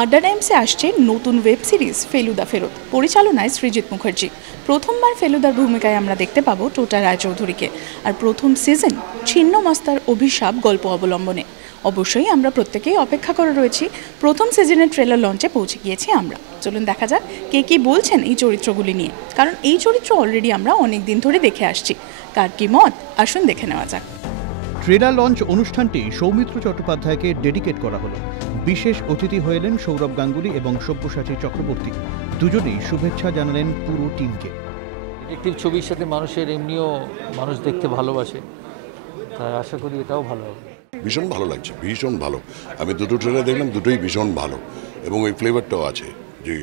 আড্ডা টাইমসে আসছে নতুন ওয়েব সিরিজ ফেলুদা ফেরত, পরিচালনায় সৃজিত মুখার্জি। প্রথমবার ফেলুদার ভূমিকায় আমরা দেখতে পাবো টোটা রায়চৌধুরীকে। আর প্রথম সিজন ছিন্ন মস্তার অভিশাপ গল্প অবলম্বনে। অবশ্যই আমরা প্রত্যেকেই অপেক্ষা করে রয়েছি। প্রথম সিজনের ট্রেলার লঞ্চে পৌঁছে গিয়েছি আমরা। চলুন দেখা যাক কে কী বলছেন এই চরিত্রগুলি নিয়ে, কারণ এই চরিত্র অলরেডি আমরা অনেক দিন ধরে দেখে আসছি। কার কী মত আসুন দেখে নেওয়া যাক। ট্রেলার লঞ্চ অনুষ্ঠানটি সৌমিত্র চট্টোপাধ্যায়কে ডেডিকেট করা হলো। বিশেষ অতিথি হয়ে এলেন সৌরভ গাঙ্গুলি এবং সব্যসাচী চক্রবর্তী। দুজনেই শুভেচ্ছা জানালেন পুরো টিমকে। ডিটেকটিভ ছবির সাথে মানুষের এমনিও মানুষ দেখতে ভালোবাসে, তাই আশা করি এটাও ভালো হবে। ভীষণ ভালো লাগছে, ভীষণ ভালো। আমি দুটো ট্রেলার দেখলাম, দুটোই ভীষণ ভালো এবং ওই ফ্লেভারটাও আছে, যে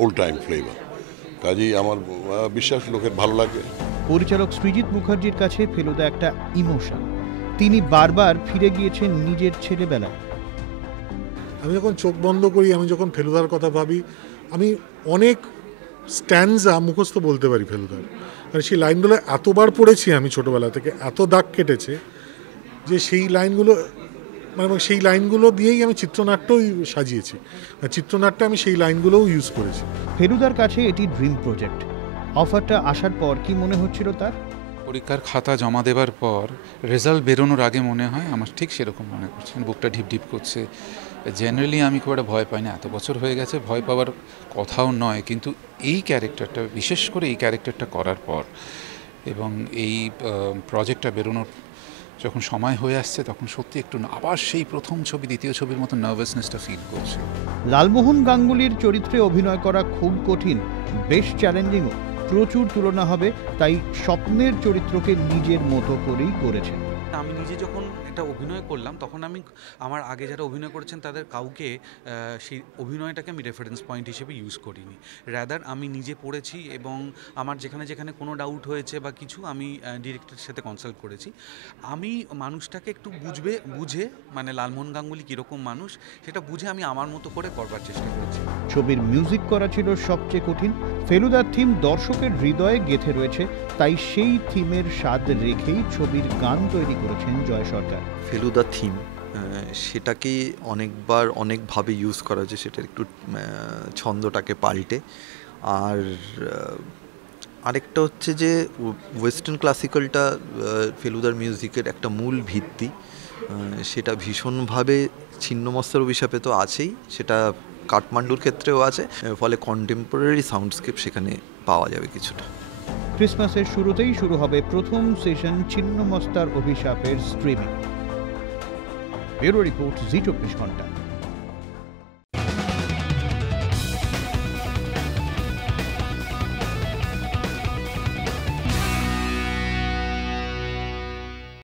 ওল্ড টাইম ফ্লেভার। কাজেই আমার বিশ্বাস লোকের ভালো লাগবে। পরিচালক সৃজিত মুখার্জির কাছে ফেলুদা একটা ইমোশন। তিনি বারবার ফিরে গিয়েছেন নিজের ছেলেবেলায়। আমি যখন চোখ বন্ধ করি, আমি যখন ফেলুদার কথা ভাবি, আমি অনেক স্ট্যান্ডা মুখস্থ বলতে পারি ফেলুদার। মানে সেই লাইনগুলো এতবার পড়েছি আমি ছোটোবেলা থেকে, এত দাগ কেটেছে যে সেই লাইনগুলো দিয়েই আমি চিত্রনাট্যই সাজিয়েছি। চিত্রনাট্যে আমি সেই লাইনগুলোও ইউজ করেছি। ফেলুদার কাছে এটি ড্রিম প্রজেক্ট। অফারটা আসার পর কি মনে হচ্ছিল তার? পরীক্ষার খাতা জমা দেওয়ার পর রেজাল্ট বেরোনোর আগে মনে হয় আমার ঠিক সেরকম মনে করছে, বুকটা ঢিপ ঢিপ করছে। জেনারেলি আমি খুব একটা ভয় পাই না, এত বছর হয়ে গেছে, ভয় পাওয়ার কথাও নয়। কিন্তু এই ক্যারেক্টারটা, বিশেষ করে এই ক্যারেক্টারটা করার পর এবং এই প্রজেক্টটা বেরোনোর যখন সময় হয়ে আসছে, তখন সত্যি একটু আবার সেই প্রথম ছবি দ্বিতীয় ছবির মতো নার্ভাসনেসটা ফিল করছে। লালমোহন গাঙ্গুলির চরিত্রে অভিনয় করা খুব কঠিন, বেশ চ্যালেঞ্জিংও। প্রচুর তুলনা হবে, তাই স্বপ্নের চরিত্রকে নিজের মতো করেই করেছেন। আমি নিজে যখন এটা অভিনয় করলাম, তখন আমি আমার আগে যারা অভিনয় করেছেন তাদের কাউকে সেই অভিনয়টাকে আমি রেফারেন্স পয়েন্ট হিসেবে ইউজ করিনি। রাদার আমি নিজে পড়েছি এবং আমার যেখানে যেখানে কোনো ডাউট হয়েছে বা কিছু, আমি ডিরেক্টরের সাথে কনসাল্ট করেছি। আমি মানুষটাকে একটু বুঝে মানে লালমোহন গাঙ্গুলি কীরকম মানুষ সেটা বুঝে আমি আমার মতো করে করবার চেষ্টা করেছি। ছবির মিউজিক করা ছিল সবচেয়ে কঠিন। ফেলুদার থিম দর্শকের হৃদয়ে গেঁথে রয়েছে, তাই সেই থিমের স্বাদ রেখেই ছবির গান তৈরি করেছেন জয় সরকার। ফেলুদা থিম সেটাকে অনেকবার অনেকভাবে ইউজ করা হয়েছে, সেটার একটু ছন্দটাকে পাল্টে। আর আরেকটা হচ্ছে যে ওয়েস্টার্ন ক্লাসিক্যালটা ফেলুদার মিউজিকের একটা মূল ভিত্তি, সেটা ভীষণভাবে ছিন্নমস্তার অভিশাপে তো আছেই, সেটা কাঠমান্ডুর ক্ষেত্রেও আছে। ফলে কন্টেম্পোরারি সাউন্ডস্কেপ সেখানে পাওয়া যাবে কিছুটা। ক্রিসমাসের শুরুতেই শুরু হবে প্রথম সেশন ছিন্ন মস্তার অভিশাপের স্ট্রিমিং। ব্যুরো রিপোর্ট, জি 24 ঘন্টা।